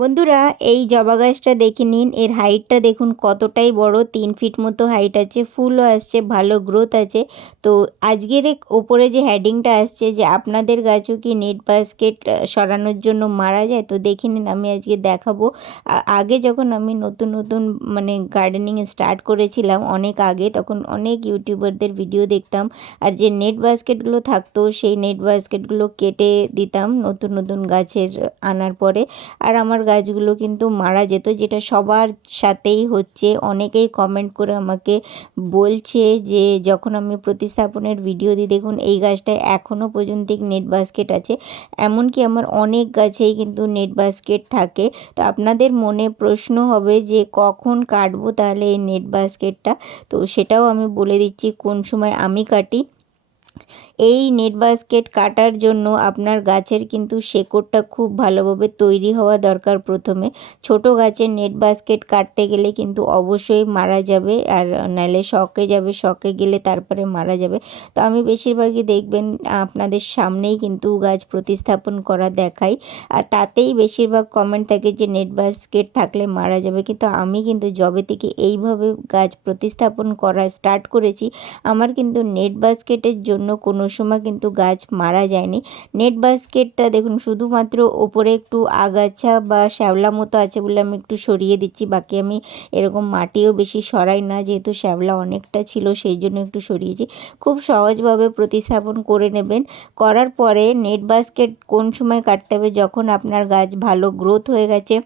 বন্ধুরা, এই জবা গাছটা দেখে নিন। এর হাইটটা দেখুন কতটাই বড়। তিন ফিট মতো হাইট আছে, ফুলও আসছে, ভালো গ্রোথ আছে। তো আজকের এক ওপরে যে হেডিংটা আসছে যে আপনাদের গাছও কি নেট বাস্কেট সরানোর জন্য মারা যায়? তো দেখে নিন, আমি আজকে দেখাবো। আগে যখন আমি নতুন নতুন মানে গার্ডেনিং স্টার্ট করেছিলাম অনেক আগে, তখন অনেক ইউটিউবারদের ভিডিও দেখতাম। আর যে নেট বাস্কেটগুলো থাকতো, সেই নেট বাস্কেটগুলো কেটে দিতাম নতুন নতুন গাছের আনার পরে। আর আমার গাছগুলো কিন্তু মারা যেত, যেটা সবার সাথেই হচ্ছে। অনেকেই কমেন্ট করে আমাকে বলছে যে, যখন আমি প্রতিস্থাপনের ভিডিও দিই, দেখুন এই গাছটায় এখনও পর্যন্ত নেট বাস্কেট আছে। এমনকি আমার অনেক গাছেই কিন্তু নেট বাস্কেট থাকে। তো আপনাদের মনে প্রশ্ন হবে যে, কখন কাটবো তাহলে এই নেট বাস্কেটটা তো সেটাও আমি বলে দিচ্ছি, কোন সময় আমি কাটি। এই নেট বাস্কেট কাটার জন্য আপনার গাছের কিন্তু শেকড়টা খুব ভালোভাবে তৈরি হওয়া দরকার প্রথমে। ছোট গাছের নেট বাস্কেট কাটতে গেলে কিন্তু অবশ্যই মারা যাবে আর নাহলে শকে যাবে শকে গেলে তারপরে মারা যাবে। তো আমি বেশিরভাগই দেখবেন আপনাদের সামনেই কিন্তু গাছ প্রতিস্থাপন করা দেখাই আর তাতেই বেশিরভাগ কমেন্ট থাকে যে নেট বাস্কেট থাকলে মারা যাবে। কিন্তু আমি কিন্তু জবে থেকে এইভাবে গাছ প্রতিস্থাপন করা স্টার্ট করেছি, আমার কিন্তু নেট বাস্কেটের জন্য কোনো সময় কিন্তু গাছ মারা যায়নি। নেট বাস্কেটটা দেখুন, শুধুমাত্র ওপরে একটু আগাছা বা শ্যাওলা মতো আছে বলে আমি একটু সরিয়ে দিচ্ছি, বাকি আমি এরকম মাটিও বেশি সরাই না, যেহেতু শ্যাওলা অনেকটা ছিল সেই জন্য একটু সরিয়েছি। খুব সহজভাবে প্রতিস্থাপন করে নেবেন। করার পরে নেট বাস্কেট কোন সময় কাটতে হবে, যখন আপনার গাছ ভালো গ্রোথ হয়ে গেছে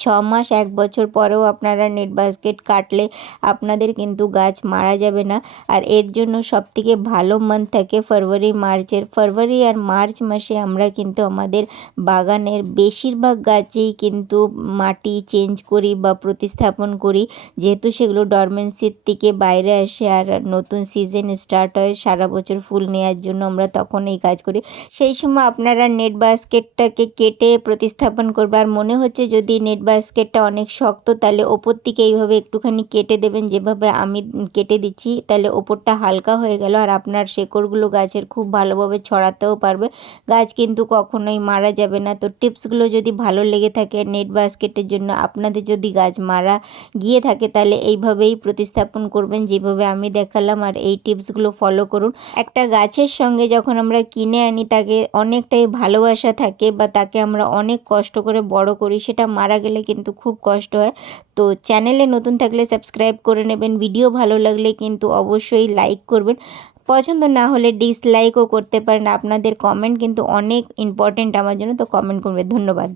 ছ মাস, এক বছর পরেও আপনারা নেট বাস্কেট কাটলে আপনাদের কিন্তু গাছ মারা যাবে না। আর এর জন্য সবথেকে ভালো মান্থ থাকে ফেব্রুয়ারি, মার্চের। ফেব্রুয়ারি আর মার্চ মাসে আমরা কিন্তু আমাদের বাগানের বেশিরভাগ গাছেই কিন্তু মাটি চেঞ্জ করি বা প্রতিস্থাপন করি। যেহেতু সেগুলো ডরমেন্সির থেকে বাইরে আসে আর নতুন সিজন স্টার্ট হয়, সারা বছর ফুল নেওয়ার জন্য আমরা তখন এই কাজ করি। সেই সময় আপনারা নেট বাস্কেটটাকে কেটে প্রতিস্থাপন করবে। আর মনে হচ্ছে যদি নেট বাস্কেটটা অনেক শক্ত, তাহলে ওপর থেকে এইভাবে একটুখানি কেটে দেবেন, যেভাবে আমি কেটে দিচ্ছি, তাহলে ওপরটা হালকা হয়ে গেল। আর আপনার শেকড়গুলো গাছের খুব ভালোভাবে ছড়াতেও পারবে। গাছ কিন্তু কখনোই মারা যাবে না। তো টিপসগুলো যদি ভালো লেগে থাকে নেট বাস্কেটের জন্য, আপনাদের যদি গাছ মারা গিয়ে থাকে, তাহলে এইভাবেই প্রতিস্থাপন করবেন, যেভাবে আমি দেখালাম। আর এই টিপসগুলো ফলো করুন। একটা গাছের সঙ্গে যখন আমরা কিনে আনি, তাকে অনেকটাই ভালোবাসা থাকে বা তাকে আমরা অনেক কষ্ট করে বড় করি, সেটা মারা গেলে কিন্তু খুব কষ্ট হয়। তো চ্যানেলে নতুন থাকলে সাবস্ক্রাইব করে নেবেন, ভিডিও ভালো লাগলে কিন্তু অবশ্যই লাইক করবেন। পছন্দ না হলে ডিসলাইকও করতে পারেন। আপনাদের কমেন্ট কিন্তু অনেক ইম্পর্টেন্ট আমার জন্য, তো কমেন্ট করবে ধন্যবাদ।